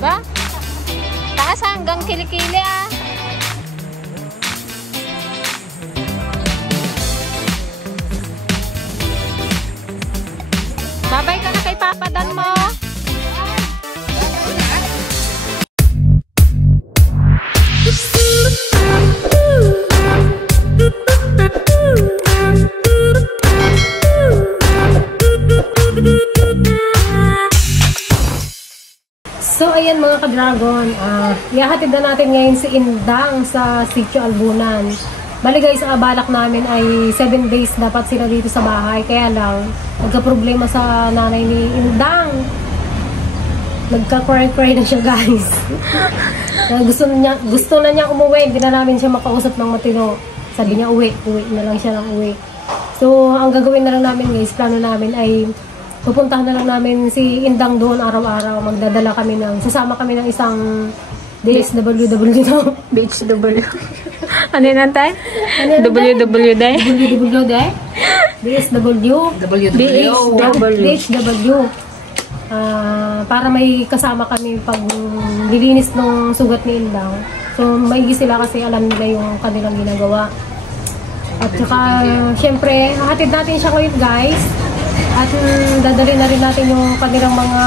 Ba? Taas hanggang kilikili ah. Babay ka na kay Papa Dan mo. So ayan mga ka-dragon, ihahatid na natin ngayon si Indang sa Sitio Albunan. Bali guys, balak namin ay 7 days dapat sila dito sa bahay. Kaya lang, nagka-problema sa nanay ni Indang. Nagka-cry-cry na siya guys. gusto na niya umuwi, hindi na namin siya makausap ng matino. Sabi niya uwi na lang siya ng uwi. So ang gagawin na lang namin guys, plano namin ay pupuntahan na lang namin si Indang doon araw-araw. Magdadala kami sasama kami ng isang DSWW no? BHW. Ano yun tayo? WW day? WW day? DSW? DHW. Para may kasama kami pag lilinis ng sugat ni Indang. So maigi sila kasi alam nila yung kanilang ginagawa. At saka syempre, hahatid natin siya ngayon guys. At dadali na rin natin yung kanilang mga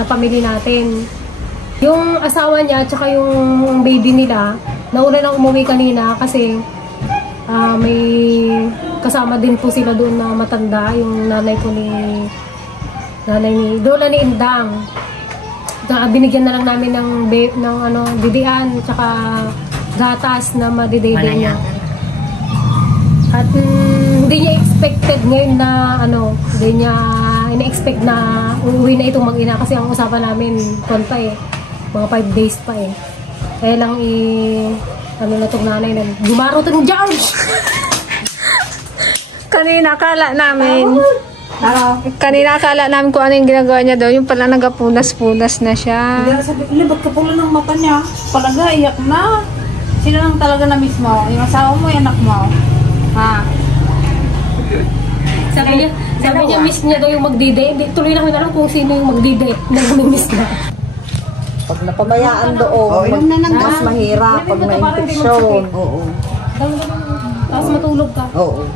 napamili natin. Yung asawa niya at saka yung baby nila, nauna lang umuwi kanina kasi may kasama din po sila doon na matanda, yung nanay ni Lola ni Indang. Binigyan na lang namin ng didian at saka gatas na madidede niya. At hindi niya expected ngayon na hindi niya ina-expect na uuwi na itong mag-ina kasi ang usapan namin mga 5 days pa eh. Kaya lang na itong nanay na gumaro itong George! Kanina akala namin kung ano yung ginagawa niya daw, yung pala nagapunas-punas na siya. Hindi na sabi, ba't ka pula ng mata niya? Palaga, iyak na. Sino lang talaga na mismo? Yung asawa mo, yung anak mo. Ha? Sabi niya miss niya daw yung magdide. Tuloy lang alam kung sino yung magdide na miss na. Pag napabayaan doon, mas mahirap pag may infection. Oo. Tapos matulog ka. Oo.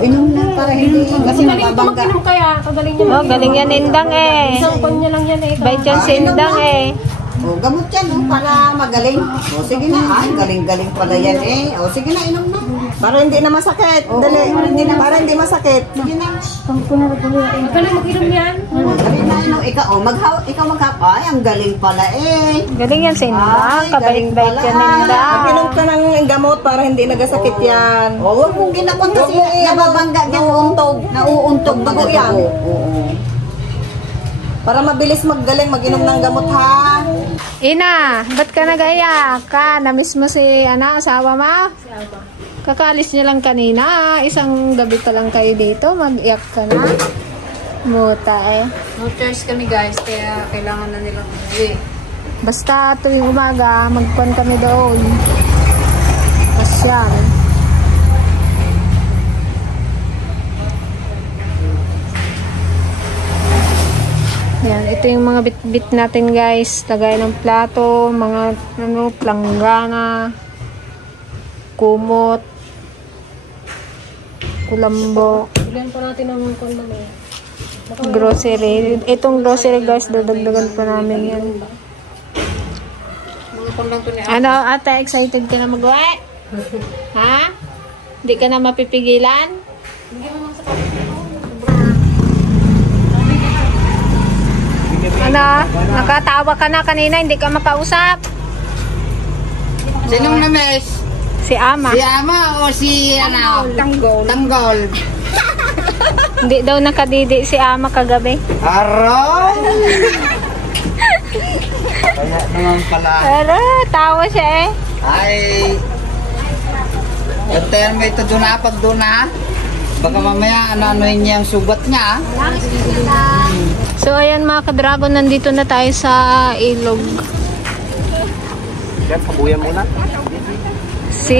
Inom na para hindi kasi mababangga. Mag-inom kaya, kagaling niya. Galing yan Indang eh. Isang kon niya lang yan eh. Bait yan si Indang eh. Gamot yan para magaling. Sige na, galing-galing pala yan eh. Sige na, inom na. Para hindi na masakit. Dali, para hindi masakit. Sige na. Kaya mag-inom yan. Dali na, inom. Ikaw maghap. Ay, ang galing pala eh. Galing yan si Indang. Kabait-bait yan Indang. Mag-inom ka ng gamot para hindi nagasakit yan. Huwag mong ginapon kasi nababangga yan, nauuntog bago yan. Para mabilis magaling, mag-inom ng gamot ha. Ina, ba't ka nag-aiyak? Na-miss mo si asawa mo? Si Alma. Kakalis niya lang kanina. Isang gabi pa lang kayo dito. Mag-iyak ka na. Muta eh. No choice kami guys, kaya kailangan na nilang umuwi. Basta tuwing umaga, magpon kami doon. Pasyal. Yan, ito yung mga bit-bit natin guys. Lagay ng plato, mga planggana, kumot, kulambo, Ilan pa natin ang grocery. Itong grocery guys, dadagdagan pa namin yan. Ano, ate, excited ka na mag-uwi? Ha? Hindi ka na mapipigilan? Ano? Nakatawa ka na kanina, hindi ka makausap? Sinong na-miss? Si Ama. Si Ama o si Tanggol? Hindi daw nakadidi si Ama kagabi. Aron! Kaya naman pala. Pero, tawa siya eh. Ay! Antayan mo ito doon pag doon ha. Baka mamaya ano-anoin niya ang sugat niya. So, ayan mga ka-dragon, nandito na tayo sa ilog. Yan, pabuyan muna. Si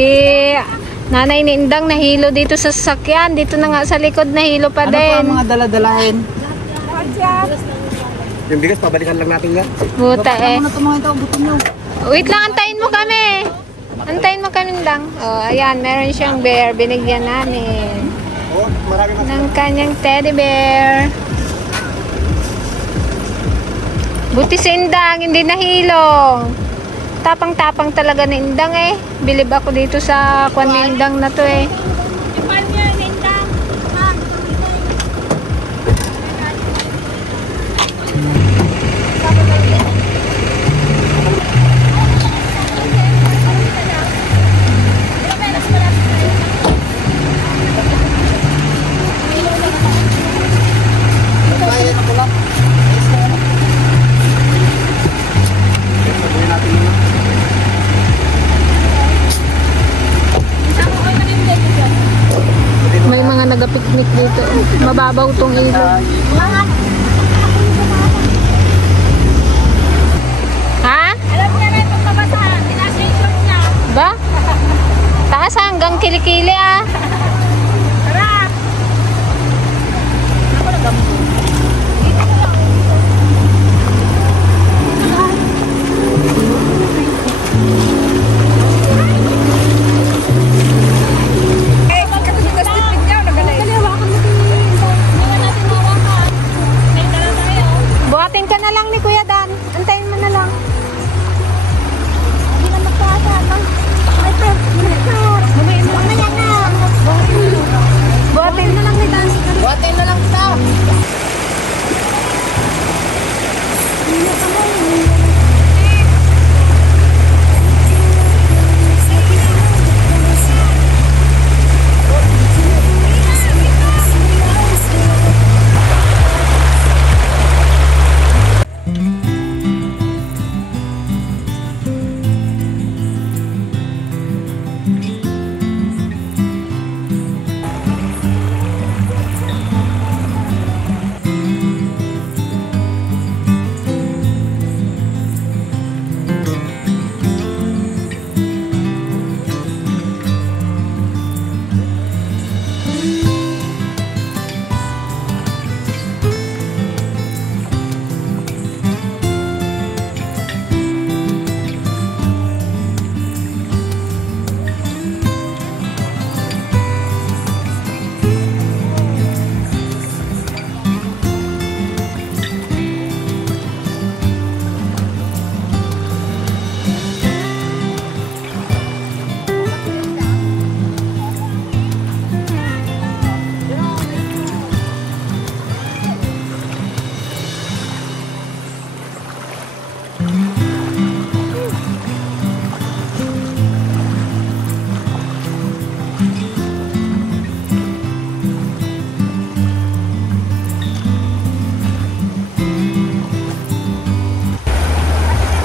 Nanay ni Indang nahilo dito sa sasakyan. Dito na nga sa likod nahilo pa din. Ano pa ang mga daladalahin? Yung bigas, pabalikan lang natin nga. Buta eh. Ano ito mga ito, butin nyo. Wait lang, antayin mo kami. Antayin mo kami lang. Oh, ayan, meron siyang bear. Binigyan namin. Oo, marami mas. Ng kanyang teddy bear. Buti si Indang, hindi nahilo. Tapang-tapang talaga ni Indang eh. Bilib ako dito sa kwan ni Indang na to eh. May mga nagapiknik dito. Mababaw tong ilog. Ha? Alam niya na itong kabataan. Pinasensyon niya. Ba? Taas hanggang kilikili ah. Tara! Buhatin ka na lang ni Kuya Dan. Antayin mo na lang. Buhatin na lang ni Dan. Buhatin na lang ito.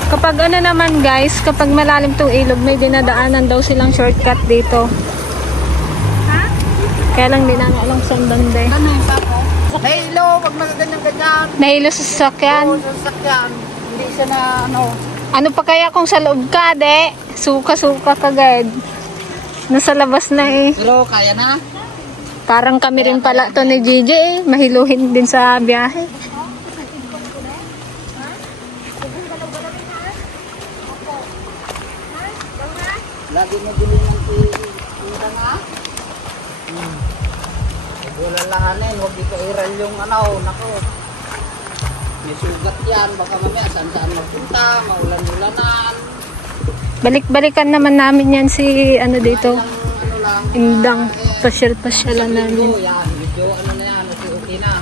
Kapag ano naman guys, kapag malalim tong ilog, may dinadaanan daw silang shortcut dito. Kaya lang di namin alam saan banda eh. Ano yung sako? Hello, pag nagaganyan-ganyan. Nahilo sa sasakyan. Oo, sa sasakyan. Hindi siya na ano. Ano pa kaya kung sa loob ka, de? Suka-suka kagad. Nasa labas na eh. Pero kaya na. Parang kami rin pala to ni Gigi eh. Mahiluhin din sa biyahe. Lagi mo bilhin ng tinta nga. Wala lahanin, huwag dito iral yung ano, nako. May sugat yan, baka mamaya saan-saan magpunta, maulan-ulanan. Balik-balikan naman namin yan si ano dito. Ano lang. Indang. Pasyal-pasyalan namin. Yan, medyo ano na yan, okay na.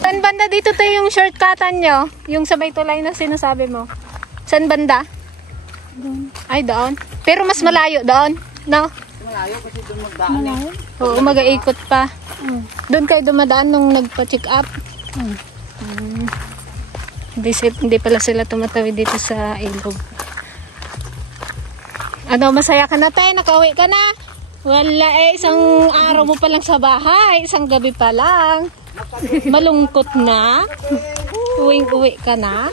Saan banda dito tayo yung shortcutan nyo? Yung sabay tulay na sinasabi mo. Saan banda? Ay, doon. Pero mas malayo doon. No? Malayo kasi doon magdaan eh. Oo, mag-aikot pa. Doon kayo dumadaan nung nagpa-check up. Hindi pala sila tumatawid dito sa ilog. Ano, masaya ka na tayo? Nakauwi ka na? Wala eh, isang araw mo pa lang sa bahay. Isang gabi pa lang. Malungkot na. Uwing-uwi ka na.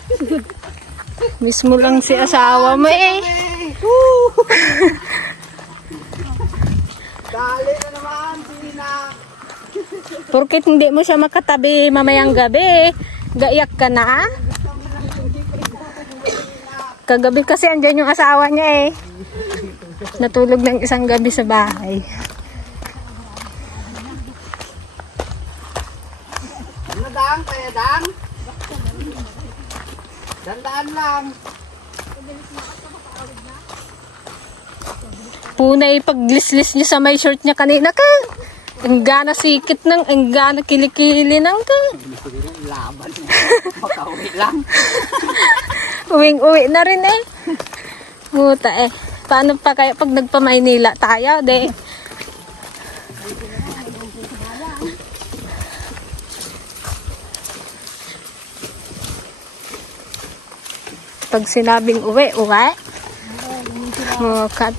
Mismo lang si asawa mo eh. Dali na naman, sige na. Porkit hindi mo siya makatabi mamayang gabi, gaiyak ka na. Kagabi kasi andyan yung asawa niya eh. Natulog ng isang gabi sa bahay. Ano dang, kaya dang? Dandaan lang. Punay paglislis niya sa may short niya kanina ka. Ang gana sikit ng, ang gana kilikili ng ka. Laban. Makauwi lang. Uwing-uwi na rin eh. Puta eh. Paano pa kaya pag nagpa-Maynila tayo, de? Pag sinabing uwi, uwi. Oh, cut.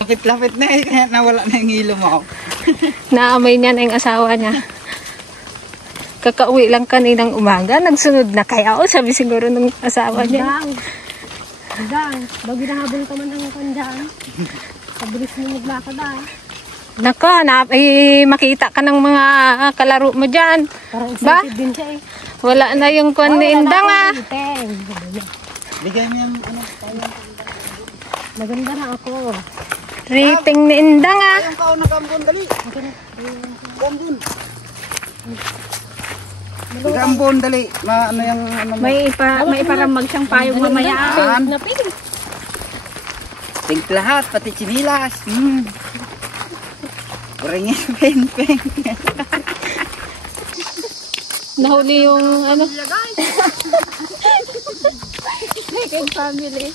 Lapit-lapit na eh, kaya nawala na yung hilo mo. Naamoy niya na yung asawa niya. Kakauwi lang kaninang umaga, nagsunod na kaya o, sabi siguro ng asawa niya. Hanggang, bago nahabol ka man ang kandaan. Pabilis mo maglakad ah. Nako, makita ka ng mga kalaro mo dyan. Parang Ba? excited din siya eh. Wala na yung kwan ni Indang ah. Bigay mo yung ano. Maganda na ako. Rating ni Indang ah. Yung kauna kambon, dali. Kambon. Kambon, dali. Ano yung ano mo? May iparamag siyang payong mamaya. Pink lahat, pati chinilas. Ringin, peng. Nahuli yung ano. Second family.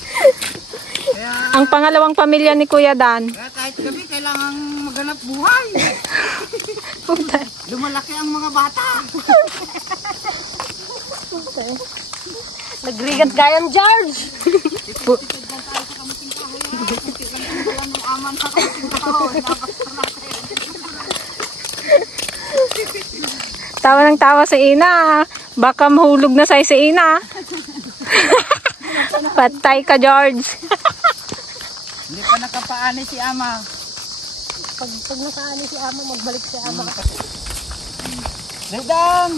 Ang pangalawang pamilya ni Kuya Dan. Kaya kahit gabi, kailangan maghanap buhay. Lumalaki ang mga bata. Nagrigat gayang George! Tawa ng tawa sa ina. Baka mahulog na sa'yo sa ina. Patay ka, George. Hindi pa nakapaani si ama. Pag nakaani si Ama, magbalik si Ama. Redang!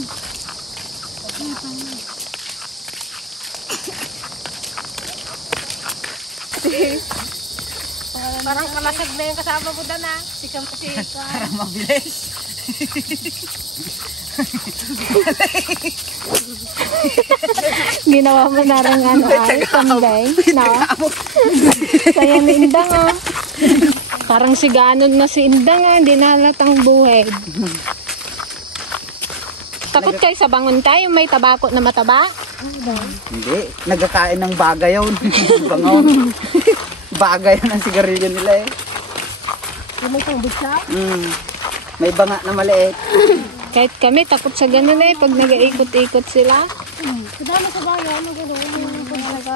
Parang kalasag na yung kasama mo Dan ah. Sikam kasi ka. Para mabilis. Ginawa mo na rin ano ay, someday. No? Kaya ni Indang ah. Parang si Ganon na si Indang ah. Hindi na halatang buhay. Takot kayo sa bangon tayo, may tabako na mataba? Hindi, nagkakain ng bagay yun. Bangon. Bagay yun ang sigarilyo nila eh. May tubig siya? May banga na maliit. Kahit kami, takot sa ganun eh, pag nag-iikot-ikot sila. Kadama sa bayan, yung talaga...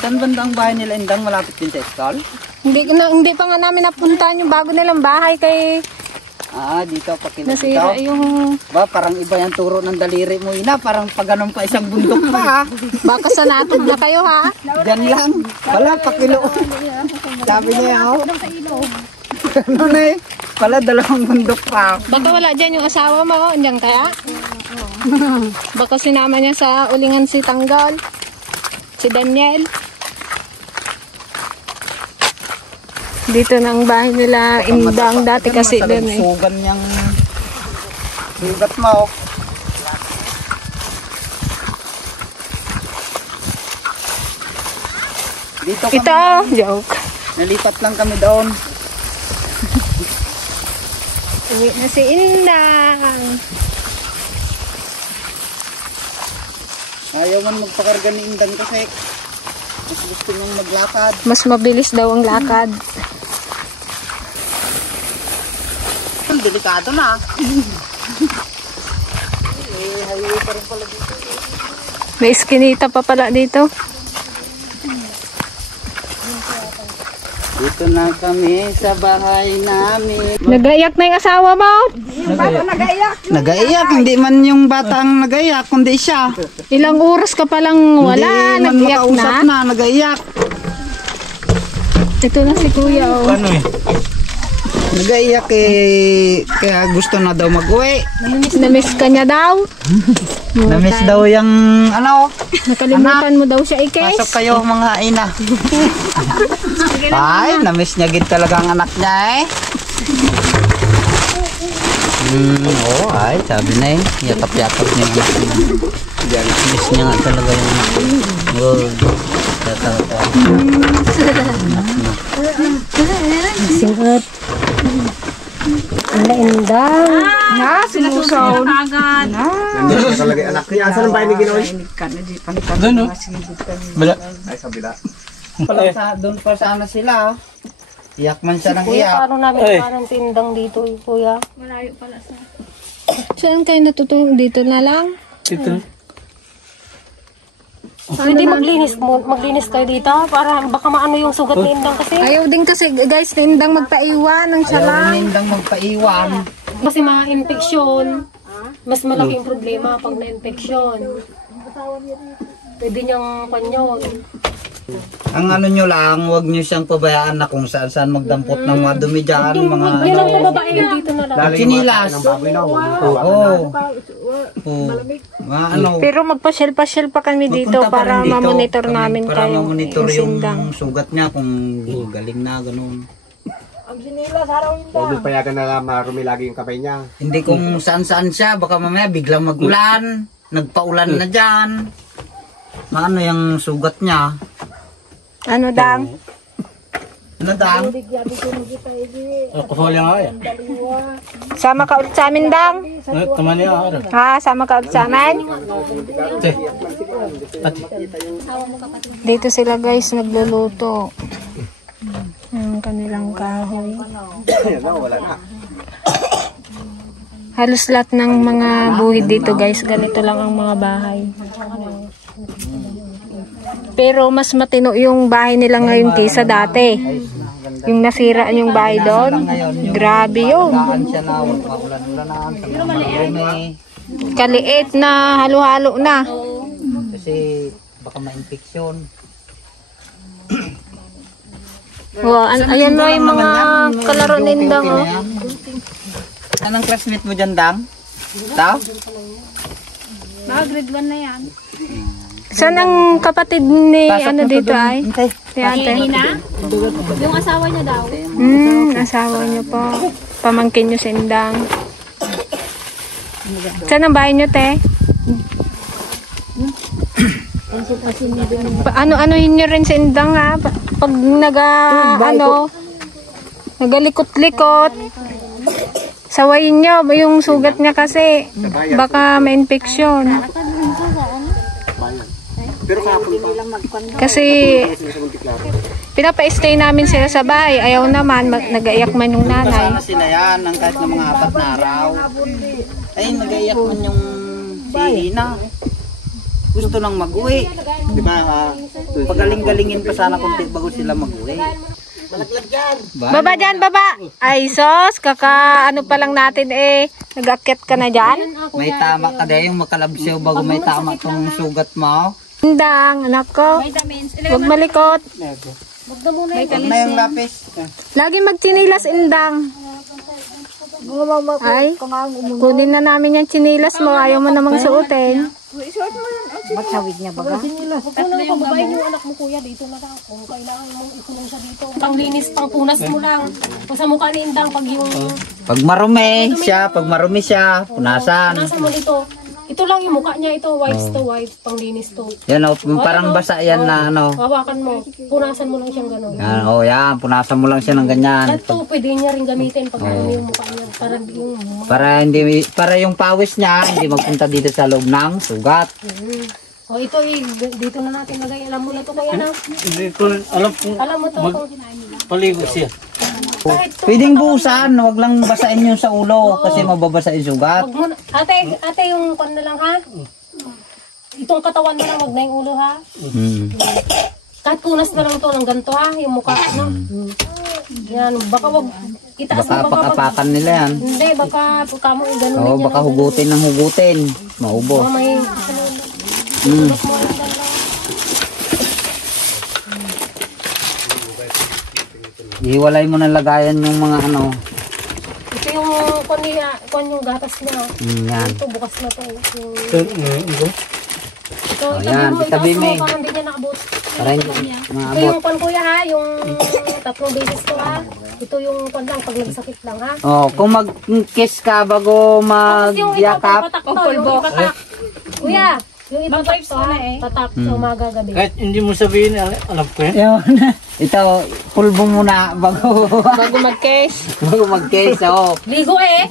Saan banda ang bahay nila Indang? Malapit din sa school? Hindi pa nga namin napuntahan yung bago nilang bahay kay Dito pakita nasira dito. yung... Ba, parang iba yung turo ng daliri mo ina. Parang pag ganun pa isang bundok pa ha. Baka sanatod na kayo ha. Diyan lang. Wala, pakilo. Sabi niya ako. Ganun eh. Pala, dalawang bundok pa. Baka wala dyan yung asawa mo. Andiyan kaya? Baka sinama niya sa ulingan si Tanggol. Si Daniel. Dito na ang bahay nila Indang dati kasi doon eh. Sugan niyang sugat mo. Dito kami. Ito, joke. Nalipat lang kami doon. Uwi na si Indang. Ayaw man magpakarga ni Indang kasi mas gusto niyang maglakad. Mas mabilis daw ang lakad. Delikado na. Highway pa rin pala dito. May iskinita pa pala dito. Dito na kami sa bahay namin. Nagayak na yung asawa mo. Yung bata nag-aiyak. Nagaiyak, hindi man yung bata ang nagaiyak, kundi siya. Ilang oras ka palang wala, Hindi man nag-iyak makausap na. na, nagaiyak. Ito na si kuya, oh. Nagaiyak eh, kaya gusto na daw mag-uwi. Namiss ka niya daw. Namiss daw yung ano, Nakalimutan mo daw siya, Ikes. pasok kayo mga ina. Ay, namiss niya gid talaga ang anak niya eh. Oo, ay, sabi na eh. Yakap-yakap niya yung anak niya. Miss niya nga talaga yung anak niya. Singot. Ang laindang. Sumusaw. Nandun na talaga yung anak niya. Saan ang bahay ni Ginoy? Doon, no? Bala. Ay, sa bila. Doon pa sana sila. Iyak man siya ng Kuya, iyak. paano namin parang tindang dito, kuya? Saan kayo natutulog? Dito na lang? Hindi maglinis kayo dito para baka maano yung sugat ni Indang kasi. Ayaw din kasi, guys, na Indang magpaiwan ng siya Ayaw lang. rin nindang magpaiwan. Kasi ma-infeksyon. Mas malaki yung problema pag na-infeksyon. Pwede niyang panyon. Ang ano nyo lang, huwag nyo siyang pabayaan na kung saan magdampot ng mga dumi dyan, mga Yan ang pababae dito na lang. chinilas. Oo. Mga ano, Pero magpasyal-pasyal pa kami dito magpunta pa para rin dito ma-monitor kami, namin para kayo. ma-monitor Yung yung Sindang. sugat niya kung galing na, ganun. Huwag mo payagan na marumi lagi yung kamay niya. Hindi kung saan-saan siya, baka mamaya biglang magulan, nagpaulan na dyan. Maano yung sugat niya? Ano, Dang? Ano dang? Kuhuli nga eh. Sama ka ulit sa amin, Dang? Taman niya ako. Ha? Sama ka ulit sa amin? Dito sila, guys, nagluluto. Ang kanilang kahoy. Halos lahat ng mga buhid dito, guys, ganito lang ang mga bahay. Pero mas matino yung bahay nila ngayon kaysa dati. Yung nasira yung bahay doon. Grabe yun. Ulan siya na, ulan-ulanan, marumi. Kaliit na halo-halo na. Kasi baka ma-infeksyon. Wow, ayan mo yung mga kalaro nindang. Oh. Anong classmate mo dyan, Dang? Tao? Saan ang kapatid ni ano dito ay? Hintay. Si ate? Yung asawa niya daw. Asawa niyo po. Pamangkin niyo si Indang. Saan ang bahay niyo, te? Ano-anuhin niyo rin si Indang, ha? Pag nagalikot-likot. Sawayin niyo yung sugat niya kasi baka ma-infeksyon. Kasi pinapa-stay namin sila sa bahay. Ayaw naman, nag-aiyak man yung nanay. Sana sila yan, ng kahit na mga 4 na araw. Ay, nag-aiyak man yung si Ina. Gusto nang mag-uwi. Di ba? Pagaling-galingin pa sana kunti bago sila mag-uwi. Baba dyan, baba! Ay, sos, ano pa lang natin nag-akyat ka na dyan? May tama ka din yung makalabsiw bago may tama tong sugat mo. Indang, anak ko. Huwag malikot. Huwag na yung lapis. Lagi magchinilas, Indang. Ay, kunin na namin yung chinilas mo. Ayaw mo namang suotin. Tatlo yung babae yung anak mo, kuya, dito na lang. Kung kailangan mong ikulong siya dito. Panglinis, pangpunas mo lang. Kung sa mukha ni Indang, pag yung Pag marumi siya, punasan. punasan mo dito. Ito lang yung mukha niya, ito wipes to wipe, panglinis to. Yan o, parang basa yan na ano. Hawakan mo, punasan mo lang siyang gano'n. Yan, yan, punasan mo lang siya ng ganyan. Ito, pwede niya rin gamitin pag ano yung mukha niya. Para yung pawis niya hindi magpunta dito sa loob ng sugat. O ito, dito na natin lagay. Alam mo na to kaya na. Hindi ko Alam mo to. paligo siya. Pwedeng buusan, huwag lang basain yung sa ulo kasi mababasa yung sugat. Wag mo na. Ate, yung kon na lang ha. Itong katawan na lang, wag na yung ulo ha. Kahit punas na lang to ng ganito ha, yung mukha no. Yan, baka wag itaas Baka mo pa pakapakan nila yan. Hindi, baka pagka mo ganun Oo, baka hugutin ng hugutin. Maubo. may Mm. Iwalay mo na lagayan yung mga ano. ito yung kon yung gatas niya. Yan. Ito bukas na to. Yung, Ito. ito, Ayan, itabi itaas mo. mo para hindi niya nakabot. Para hindi Ito maabot. yung kon kuya ha, yung 3 beses to ha. Ito yung kon lang pag nagsakit lang ha. Oh, kung mag-kiss ka bago Tapos yung ito, magyakap, patak to, yung ipatak. Kuya, yung ipatak to ha, patak sa umaga gabi. Kahit hindi mo sabihin, alam ko yan. yun. Ito, pulbo muna bago Bago mag-case. bago mag-kiss. Oh. Ligo eh.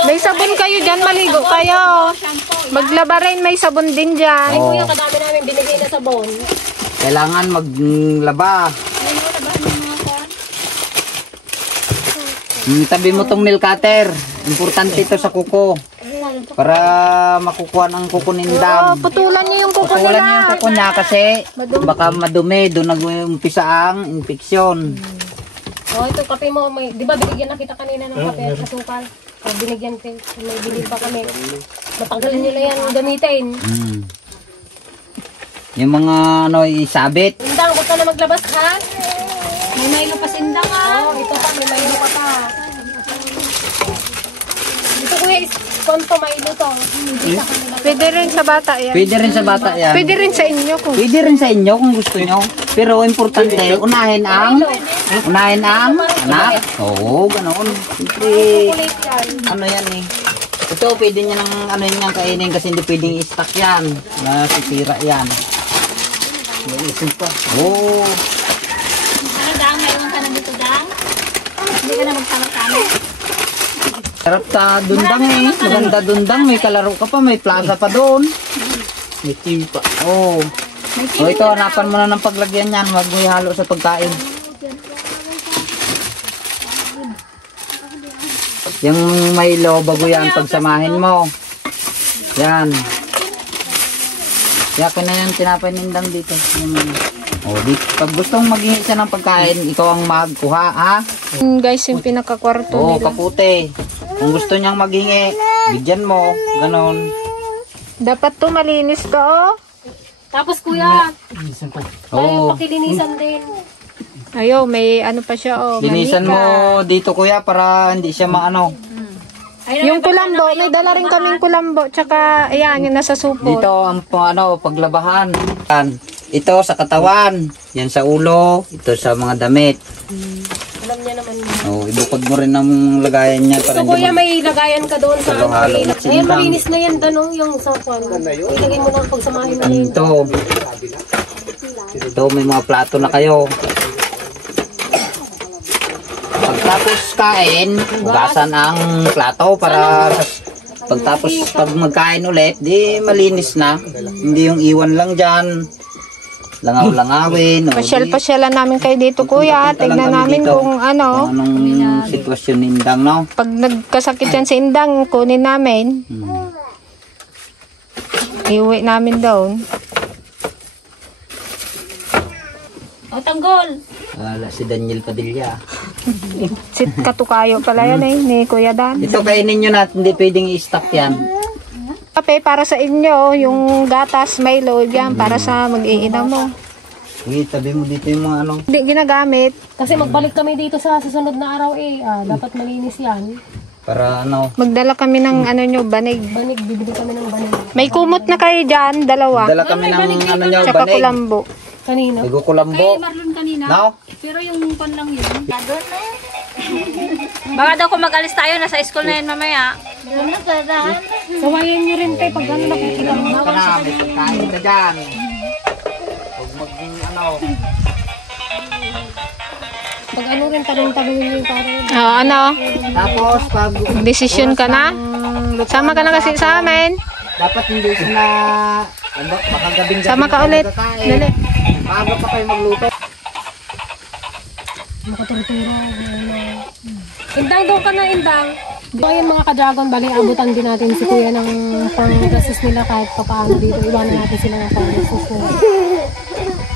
May sabon kayo dyan, maligo kayo. Maglaba rin, may sabon din dyan. Oh. Kuya, kadami namin binigay na sabon. Kailangan maglaba. Tabi mo tong nail cutter. Importante ito sa kuko. Para makukuha ng kuko Oh, nindam. putulan niyo yung kuko Patulan niyo yung nila. kuko niya kasi baka madumi. Doon nag-umpisa ang infeksyon. Oh, ito kape mo, may, di ba binigyan na kita kanina ng kape at asukal? Oh, binigyan ko, may bilhin pa kami. Matanggalin nyo na yan gamitin. Yung mga ano, isabit. Indang, huwag ka na maglabas ha. May Milo pa sindang ha. Oh, ito pa, may Milo pa pa. Ito kuya, konto Milo to. Isa kanila. Pwede rin sa bata yan. Pwede rin sa bata yan. Pwede rin sa inyo kung Pwede rin sa inyo kung gusto nyo. Pero importante, unahin ang anak. Oo, ganoon. Siyempre, Kulit yan. ano yan eh. Ito, pwede nyo nang ano yan kainin kasi hindi pwedeng i-stack yan. Nasisira yan. May isip pa. Oo. Ano dang, mayroon ka na dito dang? Hindi ka na magsama-sama. Sarap ta dundang eh. Maganda dundang. May kalaro ka pa. May plaza pa doon. May team pa. Oo. O ito, hanapan mo na ng paglagyan yan. Huwag mo ihalo sa pagkain. Yung Milo, bago yan, pagsamahin mo. Yan. Yakin na yan, tinapay nindang dito. O, pag gustong maghingi siya ng pagkain, ikaw ang magkuha, ha? guys yung pinakakwarto Oo, nila. kaputi. Kung gusto niyang maghingi, bigyan mo. Ganon. Dapat to malinis to oh. Tapos kuya, Oo. tayo pakilinisan din. Ayo, may ano pa siya oh. Linisan mo dito kuya para hindi siya maano. Yung kulambo, may dala rin kaming kulambo. Tsaka, ayan, yung nasa supot. Dito ang paglabahan. Yan. Ito sa katawan. Yan sa ulo. Ito sa mga damit. Alam niya naman yun. Oh, ibukod mo rin ang lagayan niya para So kuya, may lagayan ka doon sa Halo-halo. Ayan, malinis na yan, tanong yung sa kwan. Ilagay mo na pagsamahin mo na yun. Ito may mga plato na kayo. Pagtapos kain, hugasan ang plato para pagtapos pag magkain ulit, di malinis na. Hindi yung iwan lang dyan. Langaw-langawin. Pasyal-pasyalan namin kayo dito, kuya. Punta lang Tignan kami namin dito. kung ano. Anong sitwasyon ni Indang, no? Pag nagkasakit yan si Indang, kunin namin. Iuwi namin doon. O, tanggol. Wala si Daniel Padilla. Si Katukayo pala yan eh, ni Kuya Dan. Ito kainin nyo na, hindi pwedeng i-stop yan. Kape para sa inyo, yung gatas, Milo, yan, para sa mag-iinom mo. Sige, tabi mo dito yung mga ano. Hindi ginagamit. Kasi magbalik kami dito sa susunod na araw eh. Dapat malinis yan. Para ano. Magdala kami ng ano nyo, banig. Banig, bibili kami ng banig. May kumot na kayo dyan, dalawa. Dala kami ng ano nyo, Tsaka banig. kulambo. Kanina. Ligo kulambo. Marlon kanina. No? Pero yung kon lang yun. Doon na. Baka daw kung mag-alis tayo, nasa school na yun mamaya. Doon na sa Sawayan nyo rin tayo pag ano nakikita mo. Ito na, may pagkain ka dyan. Huwag maging ano. Pag ano rin, tanong-tanong nyo yung parang. Ano? Tapos, pag Desisyon ka na? Sama ka na kasi sa amin. dapat hindi siya na ano, makagabing Sama ka ulit. Dali. Maaga pa kayo magluto. Makaturo-turo. Indang, doon ka na, Indang. Ayun mga ka-dragon, bali abutan din natin si Kuya ng pang-gasos nila kahit papaano dito. Iwanan natin sila ng pang-gasos nila.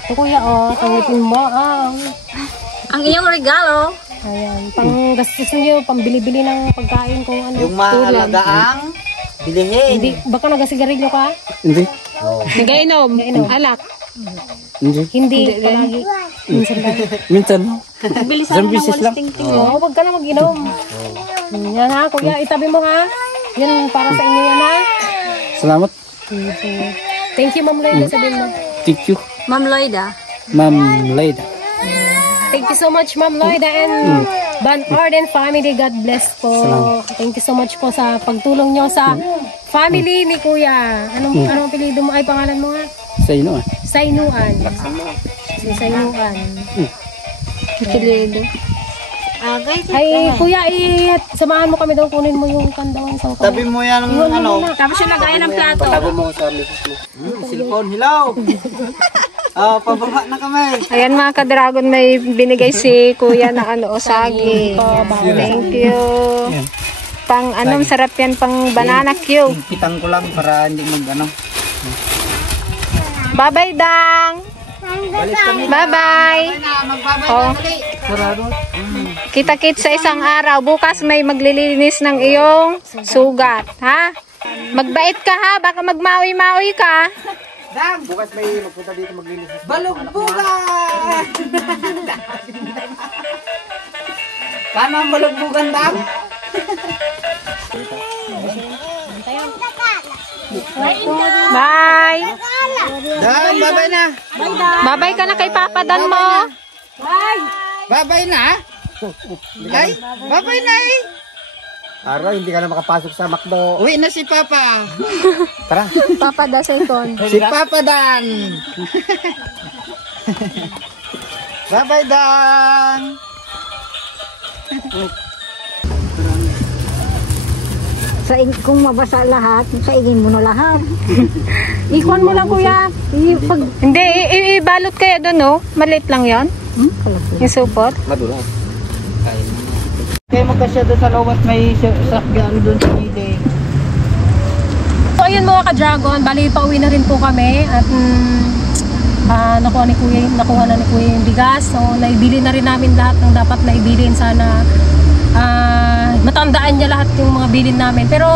Ito Kuya, tanggapin mo ang ang iyong regalo. Ayan, pang gastos nyo, pambili-bili ng pagkain kung ano. Yung mahalaga ang bilihin. Hindi, baka nagasigarilyo ka? Hindi. Nagainom. Alak. Hindi. Hindi, palagi. Minsan lang. Minsan. Bilisan mo ng bisis lang. walis ting-ting. Oo, wag ka na mag-inom. Yan ha, kuya, itabi mo ha. Yan, para sa inyo yan ha. Salamat. Thank you, Ma'am Lloyd, sabihin mo. Thank you. Ma'am Lloyda. Ma'am Leda. Thank you so much, Ma'am Lloyd and Van Orden family. God bless po. Thank you so much po sa pagtulong nyo sa family ni Kuya. Anong apelyido mo? Ay, pangalan mo nga? Sa inyo ah. Sainuan. Si Sainuan. Kilido. Ay, Kuya, samahan mo kami daw. Kunin mo yung kandawan sa Tabi mo yan ng ano. Tapos yung lagayan ng plato. Tago mo sa misis mo. Cellphone, hello. Pababa na kami. Ayan mga ka-dragon, may binigay si kuya na ano, saging. Thank you. Pang anong sarap yan, pang banana cube. Kitang ko lang para hindi mag ano. Bye-bye, Dang. Bye-bye. Oh. Kita-kit sa isang araw. Bukas may maglilinis ng iyong sugat. Ha? Magbait ka ha, baka magmawi-mawi ka. Bukas may magpunta dito maglinis. Balugbugan! Paano ang balugbugan, Dam? Bye. Dam, babay na. Bye-bye ka na kay Papa Dan mo. Babay na. Ay, babay na eh. Araw, hindi ka na makapasok sa McDo. Uwi na si Papa. Tara. Papa Da second. Si Papa Dan. Babay, Dan. Kung mabasa lahat, saingin mo na lahat. Ikuan mo lang, Kuya. Hindi, ibalot kaya doon, no? Maliit lang yon. Yung supot. Madulas. Kaya magkasya doon sa loob at may sakyan doon sa gilid. So ayun mga ka-dragon, bali pauwi na rin po kami at nakuha na ni Kuya yung bigas. So naibili na rin namin lahat ng dapat naibilin. Sana matandaan niya lahat yung mga bilin namin. Pero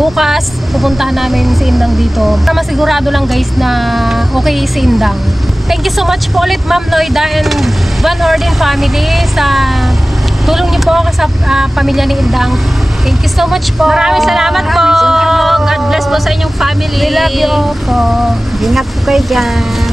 bukas pupuntahan namin si Indang dito. Para masigurado lang guys na okay si Indang. Thank you so much po ulit Ma'am Lloyda and Van Orden family sa tulong niyo po sa pamilya ni Indang. Thank you so much po. Maraming salamat po. God bless po sa inyong family. We love you po. Ingat po kayo dyan.